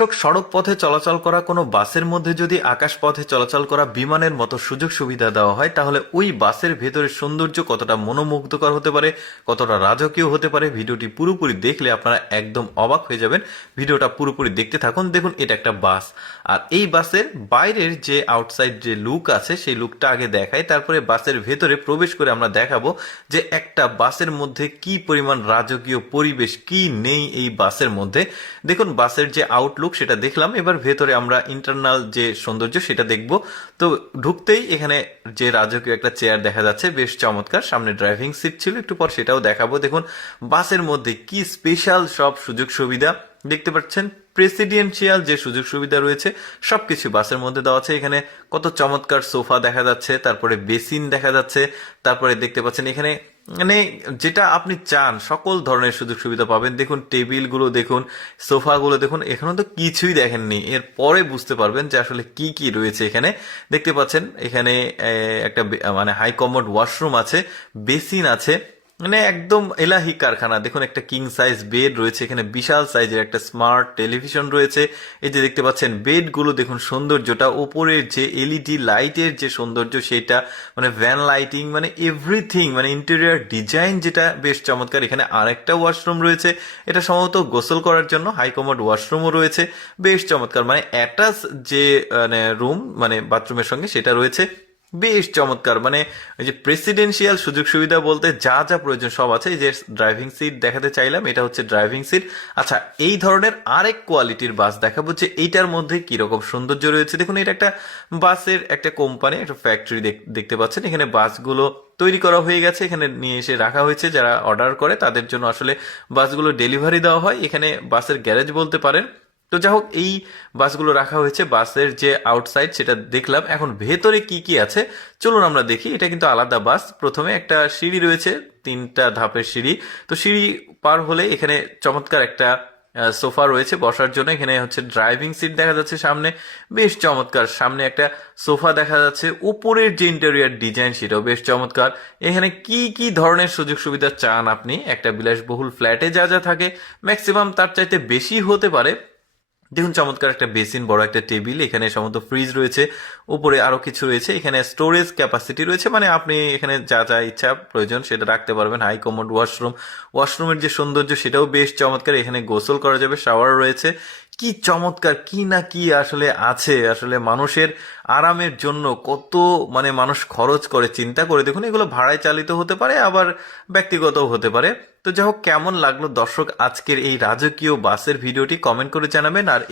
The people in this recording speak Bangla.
দর্শক, সড়ক পথে চলাচল করা কোনো বাসের মধ্যে যদি আকাশ পথে চলাচল করা বিমানের মতো সুযোগ সুবিধা দেওয়া হয়, তাহলে ওই বাসের ভেতরের সৌন্দর্য কতটা মনোমুগ্ধকর হতে পারে, কতটা রাজকীয় হতে পারে। ভিডিওটি পুরোপুরি দেখলে আপনারা একদম অবাক হয়ে যাবেন। ভিডিওটা পুরোপুরি দেখতে থাকুন। দেখুন, এটা একটা বাস, আর এই বাসের বাইরের যে আউটসাইড যে লুক আছে সেই লুকটা আগে দেখায়, তারপরে বাসের ভেতরে প্রবেশ করে আমরা দেখাবো যে একটা বাসের মধ্যে কি পরিমাণ রাজকীয় পরিবেশ, কি নেই এই বাসের মধ্যে। দেখুন, বাসের যে আউটলুক সেটা দেখলাম, এবার ভেতরে আমরা ইন্টারনাল যে সৌন্দর্য সেটা দেখব। তো ঢুকতেই এখানে যে রাজকীয় একটা চেয়ার দেখা যাচ্ছে, বেশ চমৎকার। সামনে ড্রাইভিং সিট ছিল, একটু পর সেটাও দেখাবো। দেখুন, বাসের মধ্যে কি স্পেশাল সব সুযোগ সুবিধা দেখতে পাচ্ছেন। প্রেসিডেন্সিয়াল যে সুযোগ সুবিধা রয়েছে সবকিছু বাসের মধ্যে দেওয়া আছে। এখানে কত চমৎকার সোফা দেখা যাচ্ছে, তারপরে বেসিন দেখা যাচ্ছে, তারপরে দেখতে পাচ্ছেন এখানে মানে যেটা আপনি চান সকল ধরনের সুযোগ সুবিধা পাবেন। দেখুন, টেবিলগুলো দেখুন, সোফাগুলো দেখুন, এখানে তো কিছুই দেখেননি, এর পরে বুঝতে পারবেন যে আসলে কি কি রয়েছে এখানে। দেখতে পাচ্ছেন এখানে একটা মানে হাই কমোড ওয়াশরুম আছে, বেসিন আছে, মানে একদম এলাহি কারখানা। দেখুন, একটা কিং সাইজ বেড রয়েছে এখানে, বিশাল সাইজের একটা স্মার্ট টেলিভিশন রয়েছে। এই যে দেখতে পাচ্ছেন বেডগুলো, দেখুন সৌন্দর্যটা, উপরের যে এলইডি লাইটের যে সৌন্দর্য সেটা, মানে ভ্যান লাইটিং, মানে এভরিথিং, মানে ইন্টেরিয়ার ডিজাইন যেটা বেশ চমৎকার। এখানে আরেকটা ওয়াশরুম রয়েছে, এটা সম্ভবত গোসল করার জন্য। হাইকমোড ওয়াশরুমও রয়েছে, বেশ চমৎকার। মানে অ্যাটাচ যে মানে রুম, মানে বাথরুমের সঙ্গে সেটা রয়েছে, বেশ চমৎকার। মানে ওই যে প্রেসিডেন্সিয়াল সুযোগ সুবিধা বলতে যা যা প্রয়োজন সব আছে। এই যে ড্রাইভিং সিট দেখাতে চাইলাম, এটা হচ্ছে ড্রাইভিং সিট। আচ্ছা, এই ধরনের আরেক কোয়ালিটির বাস দেখাবো যে এইটার মধ্যে কিরকম সৌন্দর্য রয়েছে। দেখুন, এটা একটা বাসের একটা কোম্পানি, একটা ফ্যাক্টরি দেখতে পাচ্ছেন। এখানে বাসগুলো তৈরি করা হয়ে গেছে, এখানে নিয়ে এসে রাখা হয়েছে। যারা অর্ডার করে তাদের জন্য আসলে বাসগুলো ডেলিভারি দেওয়া হয়। এখানে বাসের গ্যারেজ বলতে পারেন। তো যাই হোক, এই বাসগুলো রাখা হয়েছে। বাসের যে আউটসাইড সেটা দেখলাম, এখন ভেতরে কি কি আছে চলুন আমরা দেখি। এটা কিন্তু আলাদা বাস। প্রথমে একটা সিঁড়ি রয়েছে, 3টা ধাপের সিঁড়ি। তো সিঁড়ি পার হলে এখানে চমৎকার একটা সোফা রয়েছে বসার জন্য। এখানে হচ্ছে ড্রাইভিং সিট দেখা যাচ্ছে সামনে, বেশ চমৎকার। সামনে একটা সোফা দেখা যাচ্ছে, উপরের যে ইন্টেরিয়ার ডিজাইন সেটাও বেশ চমৎকার। এখানে কি কি ধরনের সুযোগ সুবিধা চান আপনি একটা বিলাসবহুল ফ্ল্যাটে যা যা থাকে ম্যাক্সিমাম তার চাইতে বেশি হতে পারে। দেখুন, চমৎকার একটা বেসিন, বড় একটা টেবিল, এখানে সম্ভবত ফ্রিজ রয়েছে, উপরে আরো কিছু রয়েছে। এখানে স্টোরেজ ক্যাপাসিটি রয়েছে, মানে আপনি এখানে যা যা ইচ্ছা প্রয়োজন সেটা রাখতে পারবেন। হাই কমোড ওয়াশরুম, ওয়াশরুমের যে সৌন্দর্য সেটাও বেশ চমৎকার। এখানে গোসল করা যাবে, শাওয়ার রয়েছে। কি চমৎকার, কি না কি আসলে আছে। আসলে মানুষের আরামের জন্য কত মানে মানুষ খরচ করে, চিন্তা করে দেখুন। এগুলো ভাড়ায় চালিত হতে পারে, আবার ব্যক্তিগতও হতে পারে। তো যাই হোক, কেমন লাগলো দর্শক আজকের এই রাজকীয় বাসের ভিডিওটি কমেন্ট করে জানাবেন। আর